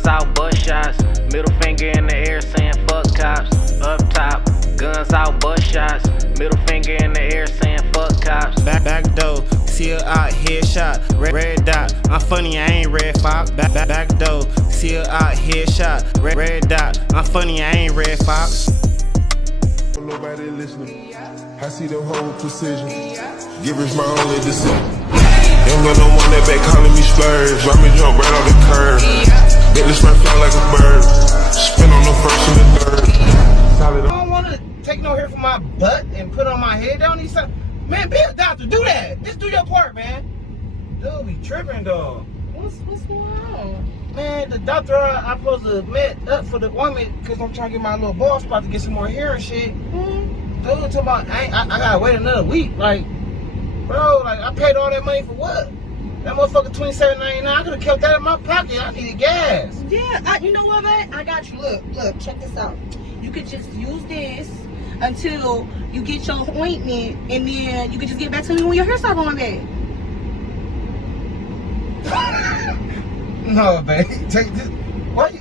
guns out, butt shots. Middle finger in the air saying fuck cops. Up top, guns out, butt shots. Middle finger in the air saying fuck cops. Back door, see her out, headshot. Red dot, I'm funny, I ain't Red Fox. Back door, see her out, headshot. Red dot, I'm funny, I ain't Red Fox. Nobody listening. I see the whole precision. Givers my only decision. Ain't got no one that back calling me splurge. Let me jump right off the curb. Bet this man fly like a bird. Spin on the first and the third. I don't want to take no hair from my butt and put on my head. They don't need something. Man, be a doctor. Do that. Just do your part, man. Dude, be tripping, dog. What's going on? Man, the doctor I supposed to met up for the appointment because I'm trying to get my little ball spot to get some more hair and shit. Dude, talking about I gotta wait another week. Like, bro, like I paid all that money for what? That motherfucker $27.99. I could have kept that in my pocket. I needed gas. Yeah, you know what, man? I got you. Look, check this out. You could just use this until you get your ointment, and then you could just get back to me when your hair start going back. No, baby. Take this. What?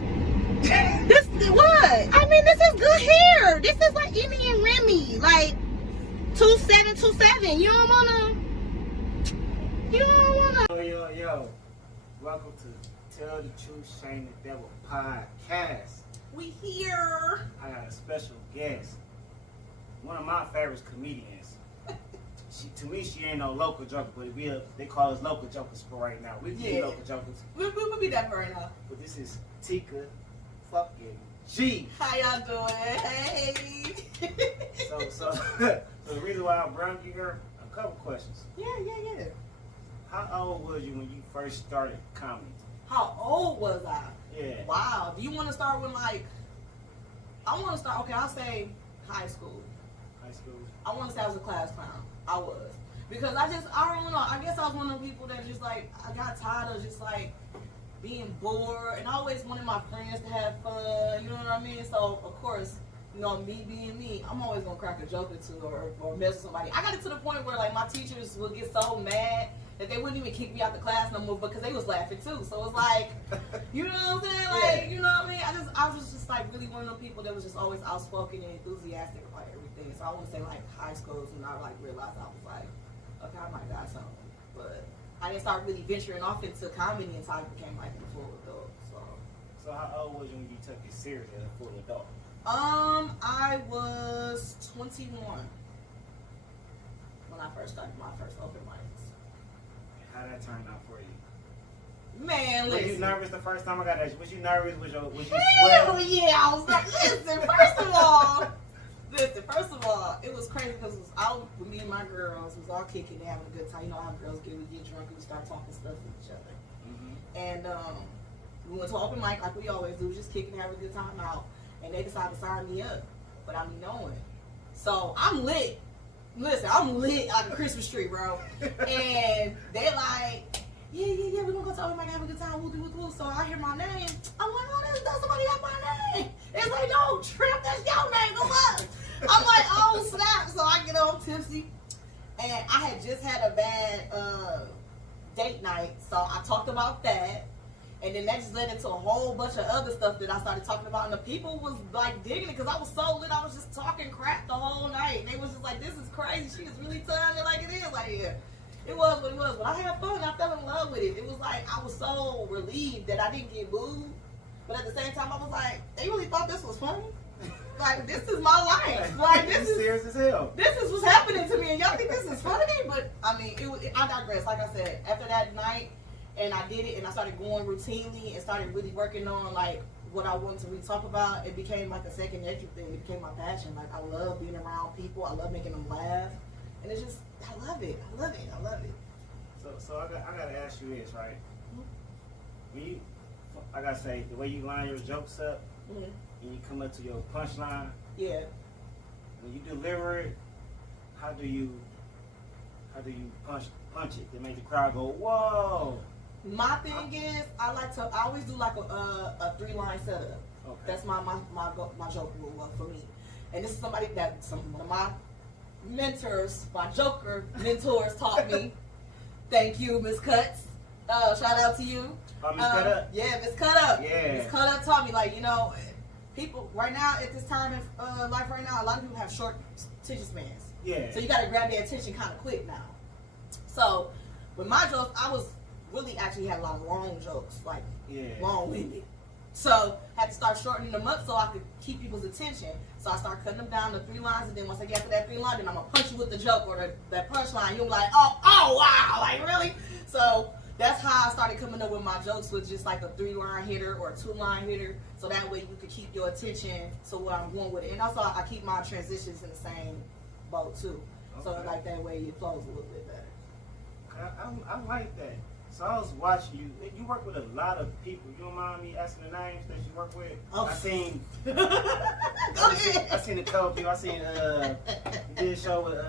This what? I mean, this is good hair. This is like Emmy and Remy, like 2727. You don't wanna. Yo. Welcome to Tell the Truth, Shame the Devil podcast. We here. I got a special guest. One of my favorite comedians. To me, she ain't no local joker, but they call us local jokers for right now. We be local jokers. We'll be that for right now. But this is Tika fucking G. How y'all doing? Hey. So the reason why I brought you here, a couple questions. Yeah. How old was you when you first started comedy? How old was I? Yeah. Wow. Do you want to start with like? I want to start. Okay, I'll say high school. High school. I want to say I was a class clown. I was. Because I don't know. I guess I was one of the people that just like, I got tired of just like being bored, and I always wanted my friends to have fun, you know what I mean? So, of course, you know, me being me, I'm always going to crack a joke or two or mess with somebody. I got it to the point where like my teachers would get so mad that they wouldn't even kick me out the class no more because they was laughing too. So it's like, you know what I'm saying? Like, you know what I mean? I was just like really one of those people that was just always outspoken and enthusiastic about everything. So I want to say like high school is when I like realized I was like, okay, I might got something. But I didn't start really venturing off into comedy until I became like a full adult. So how old was you when you took it serious as a full adult? I was 21 when I first started my first open mics. How that turned out for you? Man, listen. Were you nervous the first time I got that? Was you nervous? Was you Hell sweating? yeah, I was like, listen, first of all, it was crazy because it was out with me and my girls. It was all kicking, having a good time. You know how girls get, we get drunk and we start talking stuff with each other. Mm-hmm. And we went to open mic like we always do, just kicking, having a good time out. And they decided to sign me up without me knowing. So I'm lit. Listen, I'm lit like a Christmas tree, bro. And they like, yeah, we're gonna go to open mic, have a good time, woo. So I hear my name. I'm like, oh, that's somebody got my name. It's like, no, Trip, that's your name, go up. I'm like, oh, snap. So I get on tipsy. And I had just had a bad date night. So I talked about that. And then that just led into a whole bunch of other stuff that I started talking about. And the people was like digging it because I was so lit. I was just talking crap the whole night. And they was just like, this is crazy. She is really telling it like it is. Like, yeah, it was what it was. But I had fun. I fell in love with it. It was like, I was so relieved that I didn't get booed. But at the same time, I was like, they really thought this was funny? Like, this is my life. Like, this is serious as hell. This is what's happening to me. And y'all think this is funny? But, I mean, I digress. Like I said, after that night, and I did it, and I started going routinely and started really working on, like, what I wanted to really talk about. It became, like, a second nature thing. It became my passion. Like, I love being around people. I love making them laugh. And it's just, I love it. So I got to ask you this, right? Mm-hmm. I got to say, the way you line your jokes up, mm-hmm. and you come up to your punchline, yeah. When you deliver it, how do you punch it to make the crowd go, whoa? My thing is, I always do like a 3-line setup. Okay. That's my joke rule for me. And this is somebody that one of my mentors, my joker mentors taught me. Thank you, Miss Cuts. Shout out to you. Oh, Miss Cut Up? Yeah, Miss Cut Up. Yeah. Miss Cut Up taught me, like, you know, people right now at this time in life right now, a lot of people have short attention spans. Yeah. So you got to grab their attention kind of quick now. So with my jokes, I was really actually had a lot of long jokes, like long-winded. So had to start shortening them up so I could keep people's attention. So I started cutting them down to 3 lines, and then once I get to that 3 line, then I'm gonna punch you with the joke or that punchline. You'll be like, oh wow, like really? So that's how I started coming up with my jokes, with just like a 3-line hitter or a 2-line hitter. So that way you could keep your attention to where I'm going with it. And also I keep my transitions in the same boat too. Okay. So like that way it flows a little bit better. I like that. So I was watching you. You work with a lot of people. You don't mind me asking the names that you work with? Oh. I seen. Go ahead. I seen a couple people. I seen you did a show with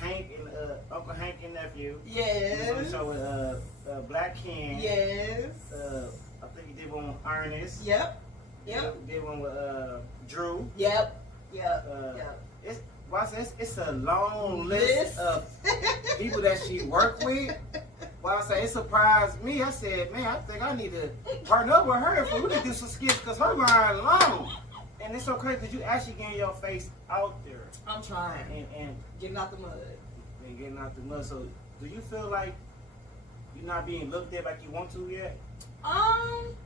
Hank and Uncle Hank and nephew. Yes. You did a show with Black Ken. Yes. I think you did one with Ernest. Yep. You did one with Drew. Yep. It's a long list of people that she worked with. Well, I say it surprised me. I said, man, I think I need to partner up with her if we could do some skits because her line long. And it's so crazy that you actually getting your face out there. I'm trying. And getting out the mud. And getting out the mud. So do you feel like you're not being looked at like you want to yet? I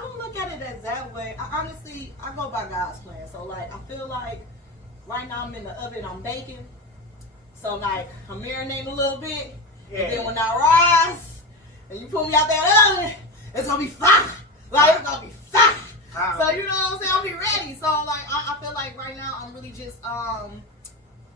don't look at it as that way. Honestly, I go by God's plan. So like I feel like right now I'm in the oven, I'm baking. So like I'm marinating a little bit. Yeah. And then when I rise and you pull me out that oven, it's gonna be fire. Like it's gonna be fire. So you know what I'm saying? I'll be ready. So like I feel like right now I'm really just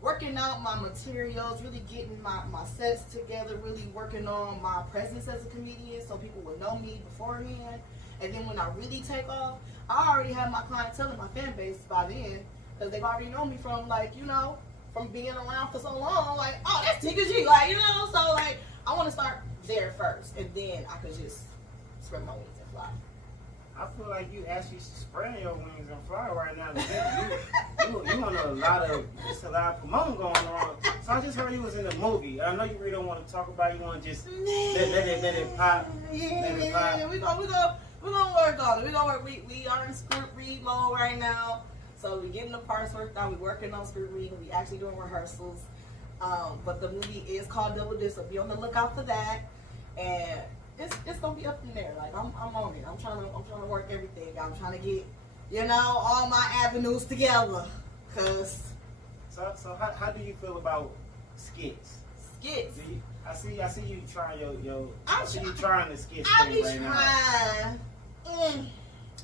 working out my materials, really getting my sets together, really working on my presence as a comedian so people will know me beforehand. And then when I really take off, I already have my clientele and my fan base by then because they've already known me from like, you know, from being around for so long, like, oh, that's TikaG, like, you know, so, like, I want to start there first, and then I could just spread my wings and fly. I feel like you actually spreading your wings and fly right now. You on a lot of promoting going on. So I just heard you was in the movie. I know you really don't want to talk about it. You want to just let it pop. Yeah, we're gonna work on it. We're gonna work. We are in script read mode right now. So we're getting the parts worked out. We're working on script reading. We actually doing rehearsals. But the movie is called Double Dip, so be on the lookout for that. And it's gonna be up from there. Like I'm on it. I'm trying to work everything. I'm trying to get, you know, all my avenues together. So how do you feel about skits? Skits. I see you trying I see you trying the skits I thing be right trying. now.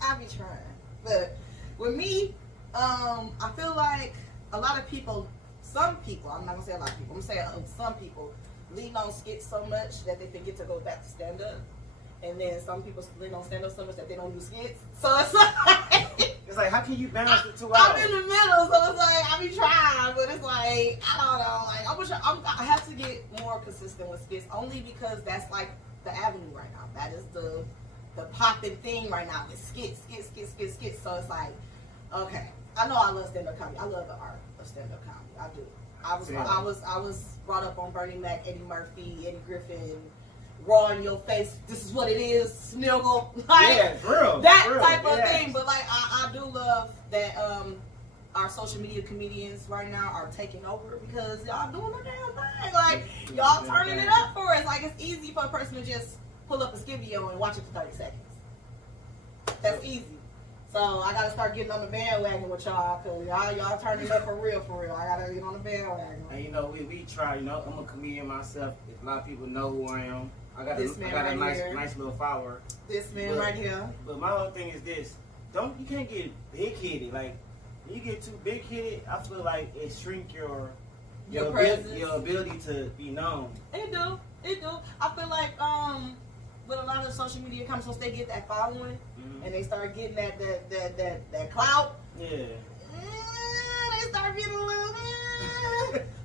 I be trying. But with me, I feel like a lot of people, some people, I'm not gonna say a lot of people, I'm gonna say some people lean on skits so much that they forget to go back to stand up. And then some people lean on stand up so much that they don't do skits. So it's like how can you balance the two out? I'm in the middle, so it's like I be trying, but it's like I don't know. Like I have to get more consistent with skits only because that's like the avenue right now. That is the popping thing right now is skits. So it's like, okay, I know I love stand-up comedy. I love the art of stand-up comedy. I do. I was brought up on Bernie Mac, Eddie Murphy, Eddie Griffin, Raw in Your Face. This is what it is, Sniggle. Like, yeah, real. That type of thing. But like, I do love that our social media comedians right now are taking over because y'all doing the damn thing. Like, y'all turning it up for us. Like, it's easy for a person to just pull up a skit video and watch it for 30 seconds. That's easy. So I gotta start getting on the bandwagon with y'all, cause y'all turning up for real. I gotta get on the bandwagon. And you know, we try. You know, I'm a comedian myself. A lot of people know who I am. I got a nice little follower. This man right here. But my whole thing is this: you can't get big headed. Like when you get too big headed, I feel like it shrink your ability to be known. It do. I feel like with a lot of social media comments, once they get that following and they start getting that clout, they start getting a little.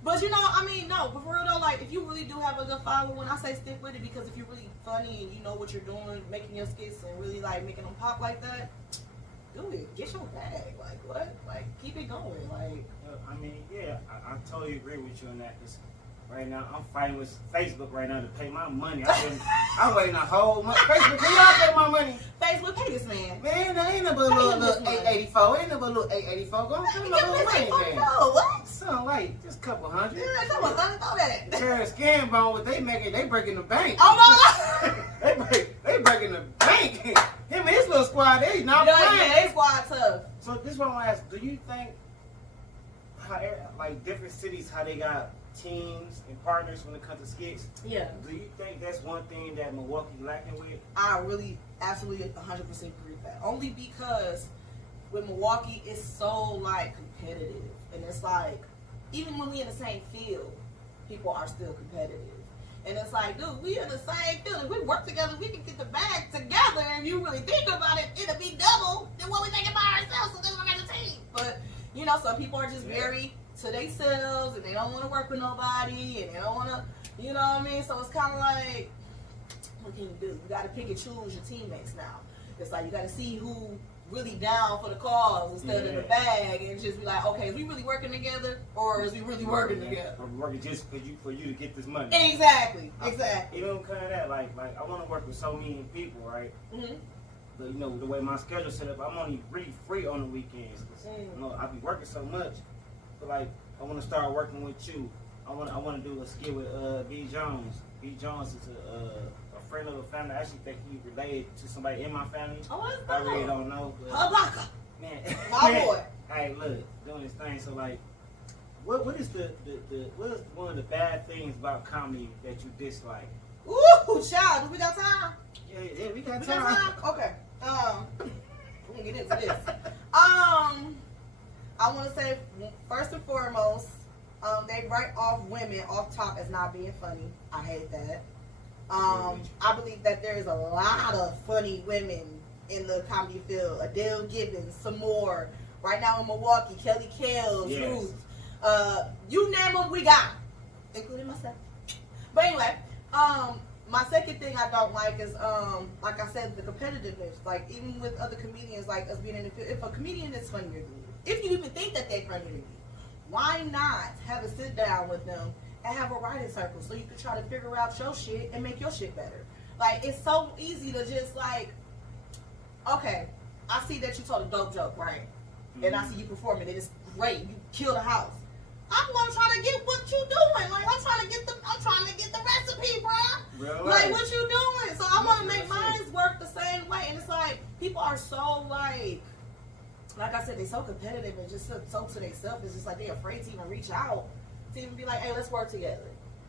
But you know, I mean, no, but for real though, like if you really do have a good following, I say stick with it because if you're really funny and you know what you're doing, making your skits and really like making them pop like that, do it. Get your bag. Like what? Like keep it going. Like I mean, yeah, I totally agree with you on that. Right now, I'm fighting with Facebook right now to pay my money. I'm waiting a whole month. Facebook, can y'all pay my money? Facebook, pay this man. Man, that ain't no but little 884. Ain't no but little 884. Go on, pay my little money, man. What? Something like just a couple hundred. Yeah, come on, let me know that. Terror Scan Bone, what they making? They breaking the bank. Oh no! they breaking the bank. Him and his little squad, they not playing. Yeah, they squad tough. So this one I want to ask: do you think how like different cities how they got teams and partners when it comes to skits? Yeah. Do you think that's one thing that Milwaukee lacking with? I really, absolutely, 100% agree with that. Only because with Milwaukee, it's so like competitive, and it's like even when we in the same field, people are still competitive. And it's like, dude, we in the same field. If we work together, we can get the bag together. And you really think about it, it'll be double than what we think by ourselves. So then we're as a team. But you know, some people are just very to themselves, and they don't want to work with nobody, and they don't want to, you know what I mean? So it's kind of like, what can you do? You got to pick and choose your teammates now. It's like you got to see who really down for the cause instead of the bag, and just be like, okay, is we really working together, or is we really working together? Or working just for you to get this money. Exactly. Even kind of that, like I want to work with so many people, right? Mm-hmm. But you know, the way my schedule's set up, I'm only really free on the weekends. You know, I be working so much. But like, I want to start working with you. I want to do a skit with B. Jones. B. Jones is a friend of the family. I actually think he related to somebody in my family. Oh, that's I really don't know. But, man, my boy. Hey, look, doing this thing. So like, what is what is one of the bad things about comedy that you dislike? Ooh, child, do we got time? Yeah, we got We time. got time? Okay. We're gonna get into this. I want to say, first and foremost, they write off women off top as not being funny. I hate that. I believe that there is a lot of funny women in the comedy field. Adele Gibbons, some more. Right now in Milwaukee, Kelly Kells, Ruth. You name them, we got them, including myself. But anyway, my second thing I don't like is, like I said, the competitiveness. Like, even with other comedians, like us being in the field, if a comedian is funnier than you, if you even think that they're funnier than you, why not have a sit down with them and have a writing circle so you can try to figure out your shit and make your shit better? Like, it's so easy to just like, okay, I see that you told a dope joke, right? And I see you performing it. It's great. You killed a house. I'm gonna try to get what you doing. Like, I'm trying to get the recipe, bro. Like, what you doing? So I want to make mine work the same way. And it's like, people are so like I said, they're so competitive and just so to themselves. It's just like they're afraid to even reach out to even be like, hey, let's work together.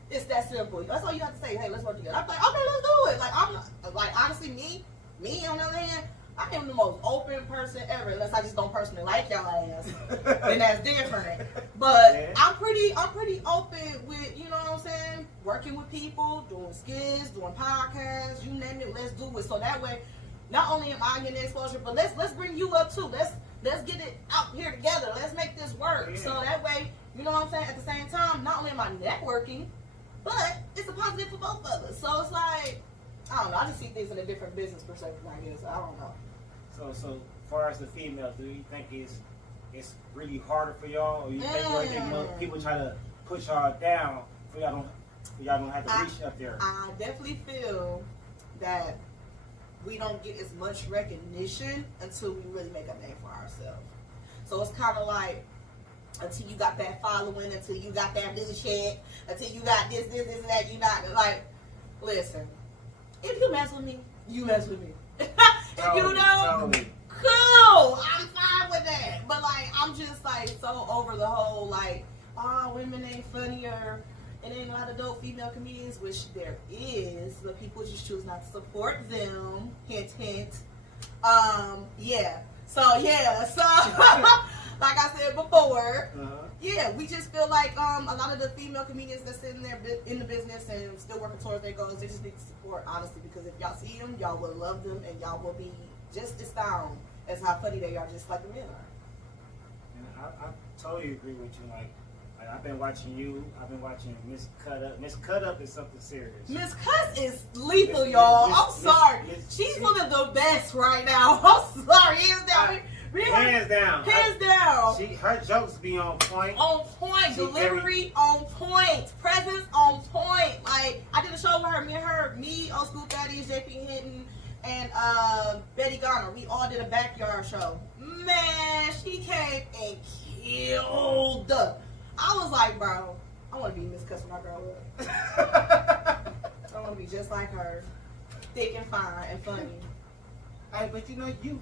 It's that simple. That's all you have to say. Hey, let's work together. I'm like, okay, let's do it. Like, I'm like, honestly, me on the other hand, I am the most open person ever, unless I just don't personally like y'all ass. Then that's different. But I'm pretty open with, you know what I'm saying, working with people, doing skits, doing podcasts, you name it, let's do it. So that way, not only am I getting exposure, but let's bring you up too. Let's get it out here together. Let's make this work. So that way, you know what I'm saying, at the same time, not only am I networking, but it's a positive for both of us. So it's like, I don't know, I just see things in a different business perspective, I guess. I don't know. So as far as the females, do you think it's really harder for y'all, or you think people try to push y'all down for y'all don't have to reach up there? I definitely feel that we don't get as much recognition until we really make a name for ourselves. So it's kind of like, until you got that following, until you got that blue check, until you got this, and that, you not like, listen, if you mess with me, you mess with me. If you don't, cool, I'm fine with that. But like, I'm just like so over the whole like, oh, women ain't funnier. And ain't a lot of dope female comedians, which there is, but people just choose not to support them. Hint, hint. So like I said before, we just feel like a lot of the female comedians that's sitting there in the business and still working towards their goals, they just need support, honestly, because if y'all see them, y'all will love them, and y'all will be just as down as how funny they are, just like the men are. And I totally agree with you. Like I've been watching you. I've been watching Miss Cut Up. Miss Cut Up is something serious. Miss Cut is lethal, y'all. I'm sorry. She's one of the best right now. I'm sorry. Hands down. Hands down. Her jokes be on point. On point. Delivery on point. Presence on point. Like, I did a show with her. Me, Old School Daddies, JP Hinton, and Betty Garner. We all did a backyard show. Man, she came and killed. I was like, bro, I want to be Miss Cuss when I grow up. I want to be just like her. Thick and fine and funny. Hey, but you know, you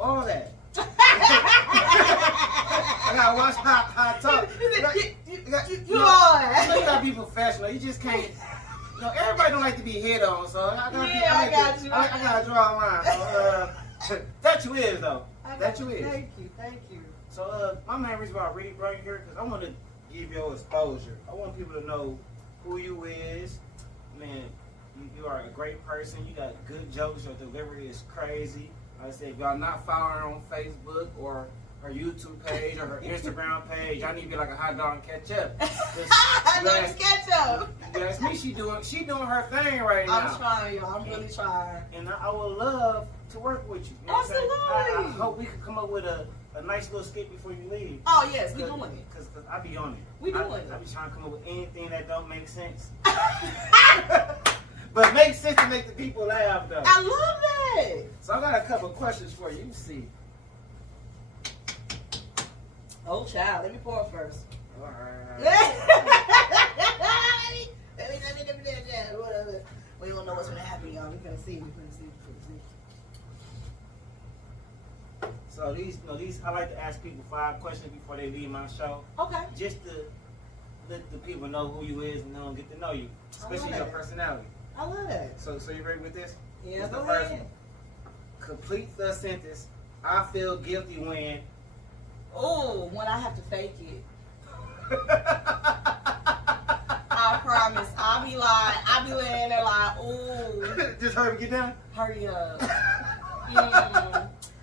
all that. I gotta watch how I talk. You all that. You gotta be professional. You just can't. You know, everybody don't like to be hit on, so I gotta draw a line. So, that you is though. That you is. Thank you. So, my main reason why I really brought you here because I want to give you exposure. I want people to know who you is. Man, you are a great person. You got good jokes. Your delivery is crazy. Like I said, if y'all not following her on Facebook or her YouTube page or her Instagram page, y'all need to be like a hot dog and catch up. I know it's ketchup. That's me. She doing her thing right now. I'm trying, y'all. I'm really trying. And I would love to work with you. You know Absolutely. I hope we could come up with a nice little skit before you leave. Oh yes, we doing it. Cause I be on it. We doing it. I be trying to come up with anything that don't make sense. But makes sense to make the people laugh though. I love that. So I got a couple of questions for you. You see. Oh child, let me pour it first. All right. Whatever. We don't know what's gonna happen, y'all. We finna see. So these I like to ask people 5 questions before they leave my show. Okay. Just to let the people know who you is and them get to know you, especially your personality. I love that. So you ready with this? Yeah, This go the first ahead. one. Complete the sentence. I feel guilty when. Oh, when I have to fake it. I promise. I be laying there like, ooh. Just hurry, get down. Hurry up.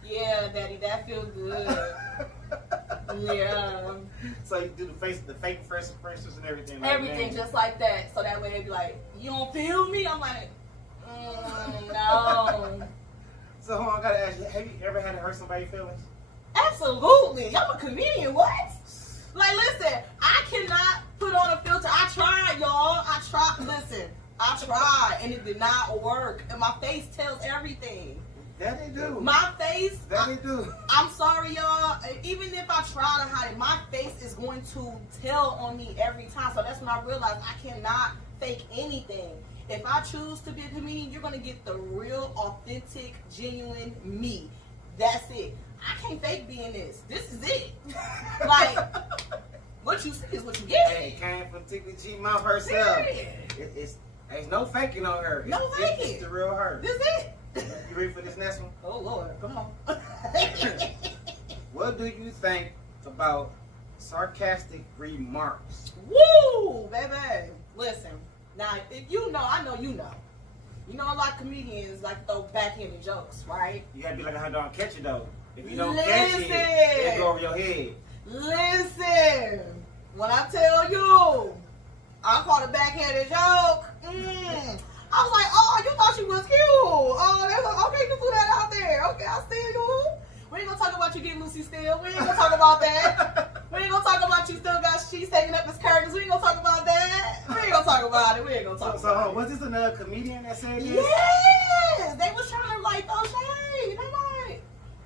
Yeah, Daddy, that feels good. Yeah. So you do the fake first impressions and everything. Like Everything that. just like that. So that way they be like, you don't feel me? I'm like, no. So hold on, I gotta ask you, have you ever had to hurt somebody's feelings? Absolutely. I'm a comedian. What? Like, listen, I cannot put on a filter. I tried, y'all. Listen, I tried, and it did not work. And my face tells everything. That they do. My face. That they do. I'm sorry, y'all. Even if I try to hide it, my face is going to tell on me every time. So that's when I realized I cannot fake anything. If I choose to be a comedian, you're going to get the real, authentic, genuine me. That's it. I can't fake being this. This is it. Like, what you see is what you get. Hey, it came from TikaG mouth herself. Period. There's no faking on her. No faking. It's the real her. This is it. You ready for this next one? Oh, Lord. Come on. What do you think about sarcastic remarks? Woo, baby. Listen. Now, if you know, I know you know. You know a lot of comedians like to throw backhanded jokes, right? You gotta be like a hot dog catch it though. If you don't Listen. catch it, it'll go over your head. Listen, when I tell you, I caught a backhanded joke. I was like, oh, you thought she was cute. Oh, that's okay, you threw that out there. Okay, I see you. We ain't gonna talk about you getting Lucy still. We ain't gonna talk about that. We ain't gonna talk about you still got she's taking up his curtains. We ain't gonna talk about that. We ain't gonna talk about it. We ain't gonna talk about it. Was this another comedian that said this? Yes! They was trying to like throw shade. I'm like,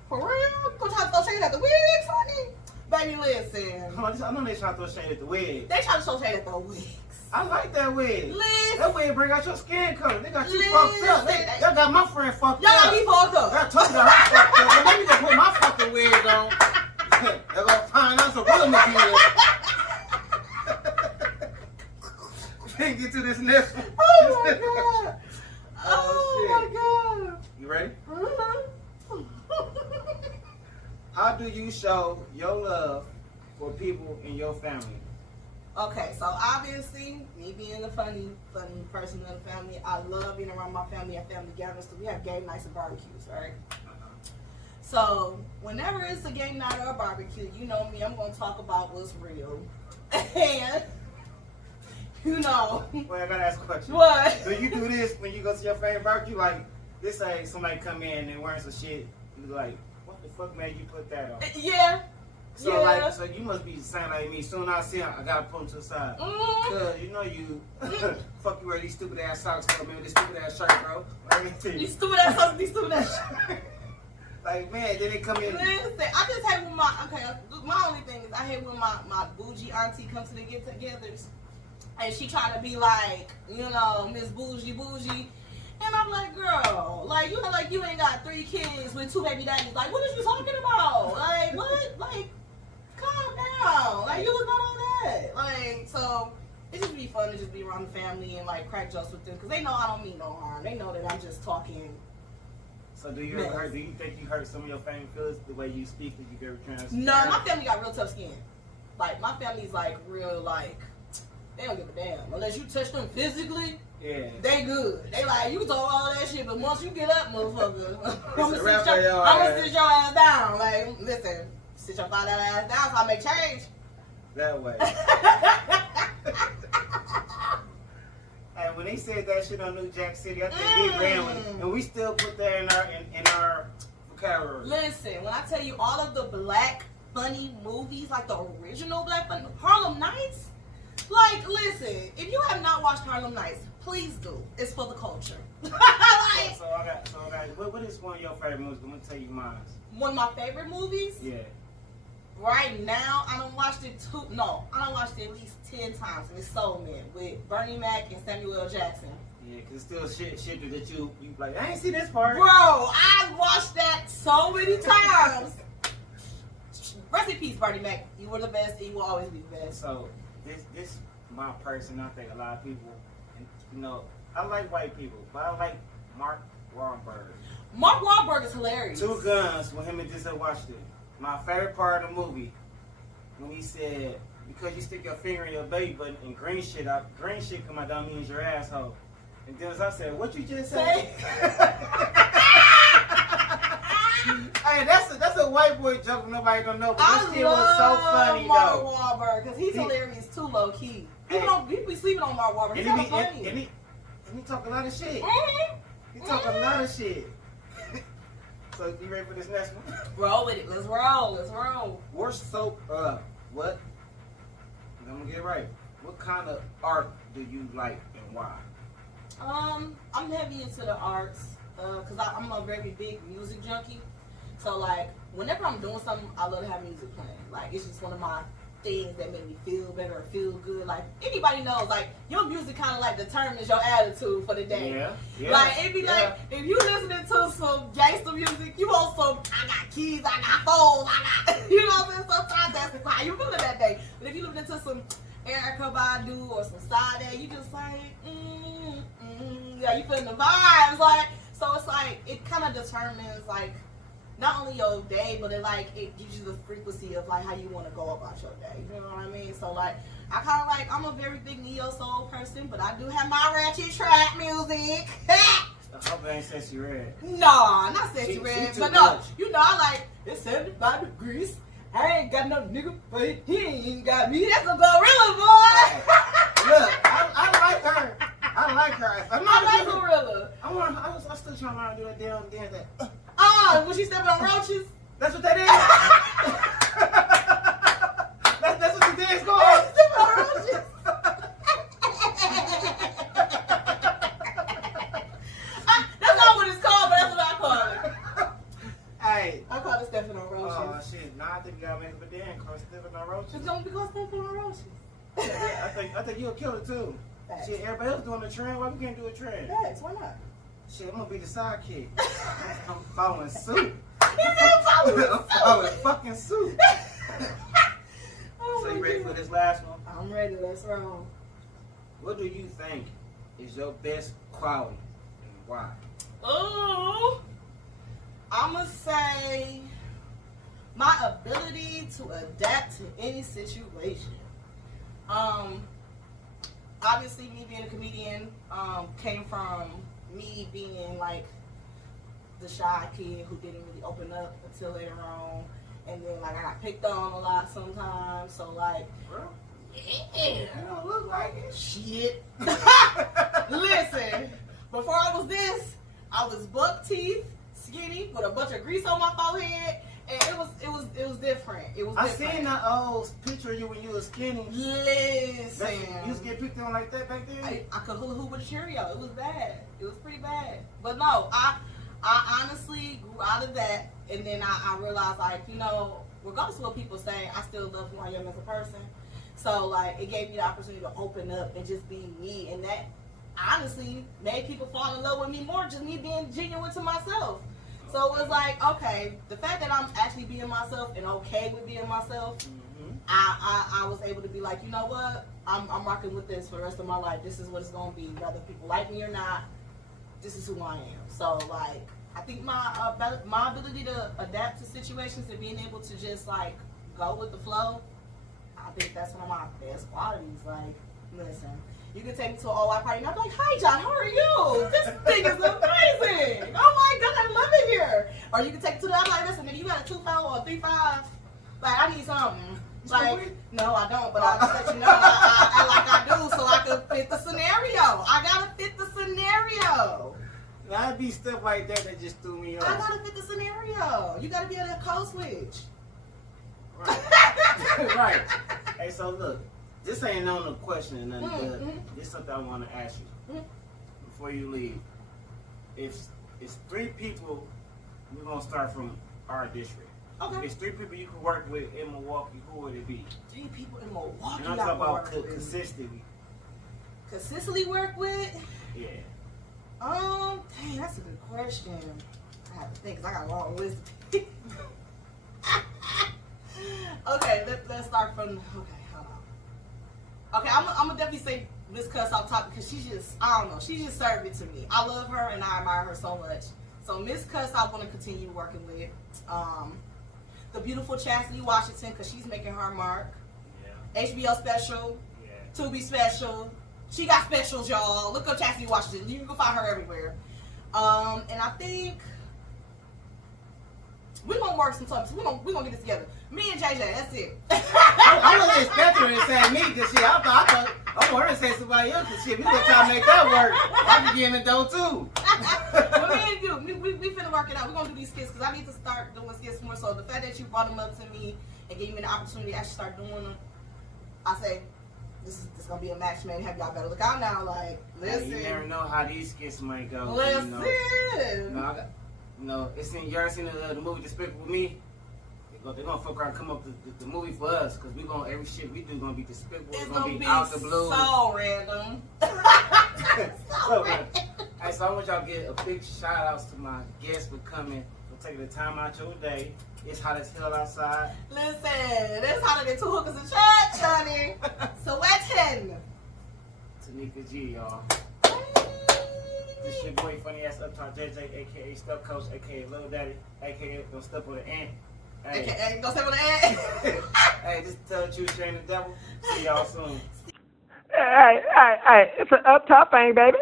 for real? You gonna try to throw shade at the wigs, honey? Baby, listen. I know they trying to throw shade at the wig. They trying to throw shade at the wigs. I like that wig. Listen. That wig bring out your skin color. They got you fucked up. Y'all got my friend fucked Y'all up. got me fucked up. I told you I fucked up. But let me just put my fucking wig on. They're gonna find out some real material. Can't get to this next one. Oh my god. Oh my god. You ready? Mhm. How do you show your love for people in your family? Okay, so obviously, me being the funny person in the family, I love being around my family at family gatherings. So we have game nights and barbecues, right? So whenever it's a game night or a barbecue, you know me, I'm gonna talk about what's real. And you know. Well, I gotta ask a question. What? Do you do this when you go to your favorite barbecue? Like, this say somebody come in and wearing some shit, you like, The fuck made you put that on? Yeah. So yeah. like, so you must be saying like me. Soon as I see him, I gotta pull him to the side. Cause you know you, fuck you wear these stupid ass socks for man, this stupid ass shirt, bro. These stupid ass socks, these stupid ass shirts. Like man, then they come in. Listen, I just hate when my only thing is I hate when my bougie auntie comes to the get-togethers and she try to be like, you know, Miss Bougie. And I'm like, girl, like, you know, like, you ain't got 3 kids with 2 baby daddies. Like, what is you talking about? Like, what? Like, calm down. Like, you was not on that. Like, so, it just be fun to just be around the family and, like, crack jokes with them. Because they know I don't mean no harm. They know that I'm just talking. So do you think you hurt some of your family feelings the way you speak? That you very transparent? No, my family got real tough skin. Like, my family's, like, real, like, they don't give a damn. Unless you touch them physically. Yeah. They good. They like, you can talk all that shit, but once you get up, motherfucker, I'm gonna sit your ass down. Like, listen, sit your fat ass down so I make change. That way. And when they said that shit on New Jack City, I think we ran with it. And we still put that in our vocabulary. Listen, when I tell you all of the black funny movies, like the original black funny, Harlem Nights, like, listen, if you have not watched Harlem Nights, please do. It's for the culture. Like, so I got, what is one of your favorite movies? I'm gonna tell you mine. One of my favorite movies? Yeah. Right now, I done watched it at least 10 times, and it's Soul Man with Bernie Mac and Samuel L. Jackson. Yeah, cause it's still shit that you like, I ain't see this part. Bro, I watched that so many times. Rest in peace, Bernie Mac. You were the best, and you will always be the best. So, this my person, I think a lot of people, and, you know, I like white people, but I like Mark Wahlberg. Mark Wahlberg is hilarious. Two Guns with him and Denzel Washington. My favorite part of the movie, when he said, because you stick your finger in your belly button and green shit come out, that means your asshole. And then I said, what you just say? Hey, that's a white boy joke nobody don't know, but this shit was so funny Mark though. Wahlberg, because he's hilarious too, low key. People be sleeping on Mark Wahlberg. He's kind of funny. And he talk a lot of shit. Mm-hmm. He talk a lot of shit. So you ready for this next one? Roll with it. Let's roll. Worst soap, what? I'm gonna get it right. What kind of art do you like and why? I'm heavy into the arts, cause I'm a very big music junkie. So like, whenever I'm doing something, I love to have music playing. Like, it's just one of my things that make me feel better or feel good. Like, anybody knows, like, your music kind of like determines your attitude for the day. Yeah. Like, it'd be like, if you listening to some gangster music, you want some, I got keys, I got phones, I got, you know what I'm saying? Sometimes that's how you feeling that day. But if you listening to some Erykah Badu or some Sade, you just like, yeah, you feeling the vibes. Like, so it's like, it kind of determines, like, not only your day, but it gives you the frequency of like how you want to go about your day. You know what I mean? So like, I kind of like, I'm a very big neo soul person, but I do have my ratchet trap music. I hope it ain't sexy red. Nah, not sexy red, but no, much. you know, I like, it's 75 degrees. I ain't got no nigga, but he ain't got me. That's a gorilla, boy. Look, I like her. I like her. I like gorilla. I'm still trying to learn to do that damn thing. When she stepping on roaches? That's what that is. that's what the dance called. Stepping on roaches. That's not what it's called, but that's what I call it. Hey. I call it stepping on roaches. Oh shit! Nah, I think we gotta make a dance called stepping on roaches. It's gonna be called stepping on roaches. I think you'll kill it too. Thanks. Shit, everybody else doing a trend. Why we can't do a trend? Thanks, why not? Shit, I'm gonna be the sidekick. I'm following suit. I'm following fucking suit. Oh, So you ready for this last one? I'm ready. Let's roll. What do you think is your best quality and why? Oh, I'ma say my ability to adapt to any situation. Obviously, me being a comedian came from me being like the shy kid who didn't really open up until later on, and then like I got picked on a lot sometimes. So like, You don't look like it. shit. Listen, before I was this, I was buck teeth, skinny, with a bunch of grease on my forehead, And it was different. It was I different. seen the old picture of you when you was skinny. Listen. You used to get picked on like that back then? I could hula hoop with a Cheerio. It was bad. It was pretty bad. But no, I honestly grew out of that, and then I realized, like, you know, regardless of what people say, I still love who I am as a person. So, like, it gave me the opportunity to open up and just be me, and that honestly made people fall in love with me more, just me being genuine to myself. So it was like, okay, the fact that I'm actually being myself and okay with being myself, I was able to be like, you know what, I'm rocking with this for the rest of my life. This is what it's gonna be, whether people like me or not. This is who I am. So, like, I think my ability to adapt to situations and being able to just, like, go with the flow, I think that's one of my best qualities. Like, listen, you can take me to an all-white party and I'll be like, hi, John, how are you? This thing is amazing. Oh, my God, I love it here. Or you can take it to the other, like, listen, if you got a 2.5 or a 3.5, like, I need something. Like, no, I don't, but I'll just let you know I like I do so I can fit the scenario. I gotta fit the scenario. Now, it'd be stuff like that that just threw me off. I gotta fit the scenario. You gotta be able to code switch. Right. Right. Hey, so look, this ain't on the question or nothing, but this is something I want to ask you before you leave. If it's 3 people, we're gonna start from our district. Okay. If it's 3 people you can work with in Milwaukee, who would it be? 3 people in Milwaukee. And I'm talking about consistently. Consistently work with? Yeah. Dang, that's a good question. I have to think, because I got a long list. Okay, let's start from, okay, hold on. Okay, I'm gonna definitely say Miss Cuss off top because she just, I don't know, she just served it to me. I love her and I admire her so much. So Miss Cuss I want to continue working with. The beautiful Chastity Washington, because she's making her mark. Yeah. HBO special. Yeah. Tubi special. She got specials, y'all. Look up Chastity Washington. You can go find her everywhere. And I think we're gonna work some time. So we're gonna get this together. Me and JJ, that's it. I wasn't expecting her to say me, because shit, I thought I want her to say somebody else, because shit, we gonna try to make that work. I can get in the dough too. But me and you, we finna work it out. We're gonna do these skits, because I need to start doing skits more. So the fact that you brought them up to me and gave me the opportunity to actually start doing them, I say, this gonna be a match made. Have y'all better look out now. Like, listen. You never know how these skits might go. Listen. You know, it's in, you ever seen the movie Despicable Me? They're gonna fuck around and come up with the movie for us, because we gonna, every shit we do gonna be despicable. It's gonna be out the blue. So random. So I want y'all to get a big shout outs to my guests for coming, for taking the time out your day. It's hot as hell outside. Listen, it's hotter than 2 hookers in church, honey. Sweating. TikaG, y'all. This your boy, funny ass uptop JJ, aka Step Coach, aka Little Daddy, aka Don't Step on the Ant. Hey. AKA Don't Step on the Ant. Hey, just tell the truth, Shane the Devil. See y'all soon. Hey, it's an up top thing, baby.